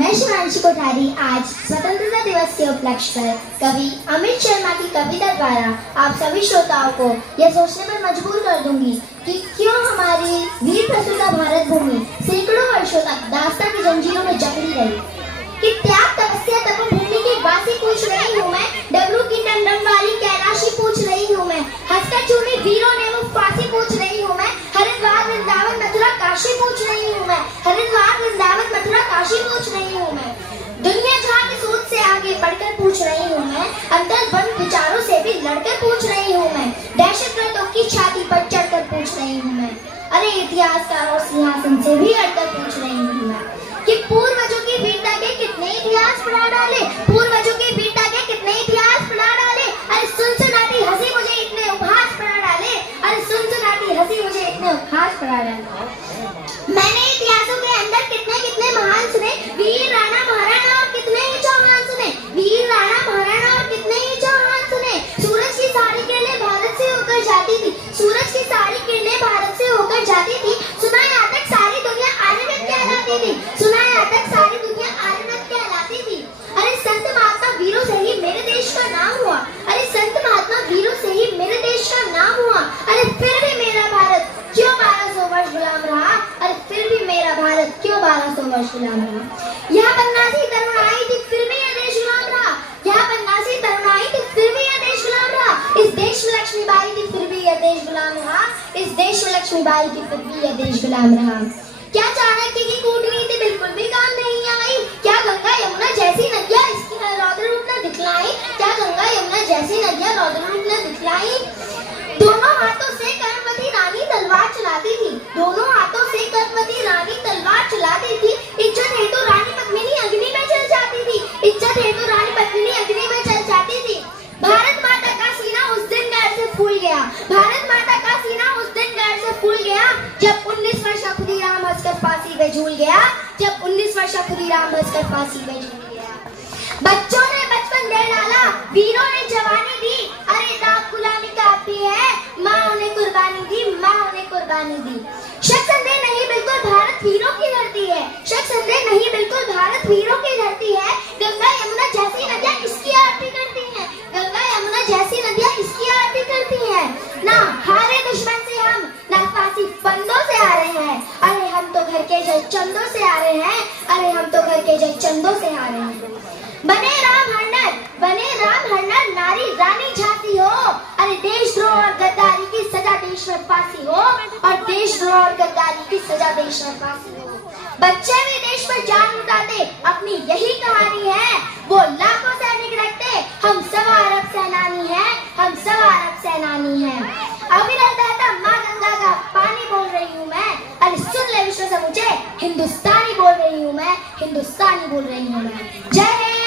मैं शिवांशी कोठारी आज स्वतंत्रता दिवस के उपलक्ष्य पर कवि अमित शर्मा की कविता द्वारा आप सभी श्रोताओं को यह सोचने पर मजबूर कर दूंगी कि क्यों हमारी वीर प्रसूता भारत भूमि सैकड़ों वर्षों तक दास्तां की जंजीरों में जकड़ी रही। कि त्याग तपस्या तपोभूमि की वासी पूछ रही हूँ मैं, डबरू की टंडन वाली कैलाशी पूछ रही हूँ मैं, हंसकर चूमी वीरों ने वो फांसी पूछ रही हूँ मैं, हरिद्वार वृंदावन मथुरा काशी पूछ रही हूँ मैं, हरिद्वार वृंदावन मथुरा काशी पूछ रही हूँ मैं। दुनिया जहाँ की सोच से आगे बढ़कर पूछ रही हूँ मैं, अंतर्बंध विचारों से भी लड़कर पूछ रही हूँ मैं, दहशतगर्दों की छाती पर चढ़कर पूछ रही हूँ मैं, अरे इतिहासकारों सिंहासन से भी अड़कर पूछ रही हूँ मैं कि पूर्वजों की वीरता के कितने इतिहास पढ़ा डाले, पूर्वजों की वीरता के कितने इतिहास पढ़ा डाले, अरे सुनसनाटी हंसी मुझे इतने उपहास पढ़ा डाले, अरे सुनसनाटी हंसी मुझे इतने उपहास पढ़ा डाले। मैंने इतिहासों के अंदर कितने कितने महान सुने, वीर राणा महाराणा और कितने ही चौहान सुने, वीर राणा महाराणा और कितने ही चौहान सुने। सूरज की सारी किरणें भारत से होकर जाती थी, सूरज की सारी किरणें भारत से होकर जाती थी, सुना यहाँ तक सारी दुनिया आर्यभट्ट कहलाती थी, सुना यहाँ तक सारी दुनिया आर्यभट्ट कहलाती थी। अरे संत महात्मा वीरों से ही मेरे देश का नाम हुआ, अरे संत महात्मा वीरों से ही मेरे देश का नाम हुआ, अरे फिर भी मेरा भारत क्यों 1200 वर्ष गुलाम रहा, अरे फिर भी मेरा भारत क्यों 1200 वर्ष गुलाम रहा। यहाँ 89 तरुण आई थी फिर भी यह देश गुलाम रहा, यहाँ 89 तरुण आई थी फिर भी यह देश गुलाम रहा, इस देश में लक्ष्मीबाई थी फिर भी यह देश गुलाम रहा, इस देश में लक्ष्मीबाई थी फिर भी यह देश गुलाम रहा। क्या चाणक्य की कूटनीति बिल्कुल भी काम नहीं आई, क्या गंगा यमुना जैसी नदियां इसकी रौद्र रूप न दिखलाई, क्या गंगा यमुना जैसी नदियां रौद्र रूप न दिखलाई। दोनों हाथों से कर्मवती रानी तलवार चलाती थी, दोनों हाथों से कर्मवती रानी तलवार चलाती थी, इज्जत हेतु रानी पद्मिनी अग्नि में जल जाती थी, इज्जत हेतु रानी पद्मिनी अग्नि में जल जाती थी। भारत माता का सीना उस दिन गर्व से फूल गया, भारत माता का सीना उस दिन गर्व से फूल गया, जब 19 वर्षीय खुदीराम हंसकर फांसी पे झूल गया, जब 19 वर्षीय खुदीराम हंसकर फांसी पे झूल गया। बच्चों ने बचपन दे डाला, वीरों ने जवानी दी, अरे दाग गुलामी काफी है, माँ उन्हें कुर्बानी दी, माँ उन्हें कुर्बानी दी। शक संदेह नहीं बिल्कुल भारत वीरों की धरती है, शक संदेह नहीं बिल्कुल भारत वीरों की धरती है। गंगा यमुना जैसी नदियाँ इसकी आरती करती हैं, गंगा यमुना जैसी नदियाँ इसकी आरती करती हैं। ना हारे दुश्मन से हम, ना फांसी फंदों से आ रहे हैं, अरे हम तो घर के जल चंदों से आ रहे हैं, अरे हम तो घर के जल चंदों से आ रहे हैं। बने राम हरनर नारी रानी झांसी हो, अरे देशद्रोह और गद्दारी की सजा देश में फांसी हो, और देशद्रोह और गद्दारी की सजा देश में फांसी हो। बच्चे भी देश पर जान लुटाते अपनी यही कहानी है, वो लाखों सैनिक रखते, हम 1.25 अरब सेनानी हैं, हम 1.25 अरब सेनानी हैं। अविरल बहता माँ गंगा का पानी बोल रही हूँ मैं, अरे सुन ले विश्व समूचे, हिंदुस्तानी बोल रही हूँ मैं, हिंदुस्तानी बोल रही हूँ मैं। जय हिंद।